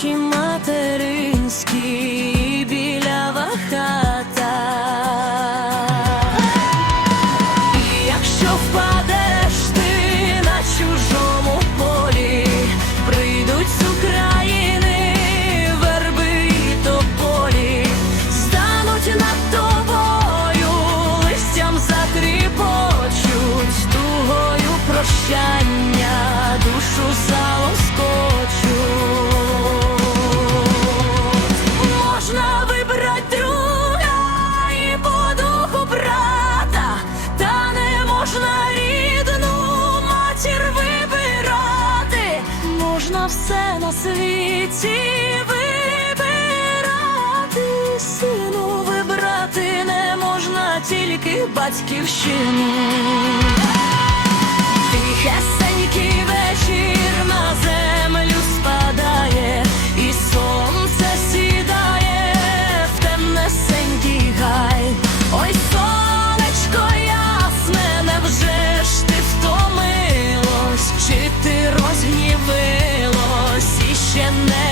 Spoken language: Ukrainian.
閉まってるよ。все на світі вибирати сину, вибрати не можна тільки батьківщину. Тихесенький вечір and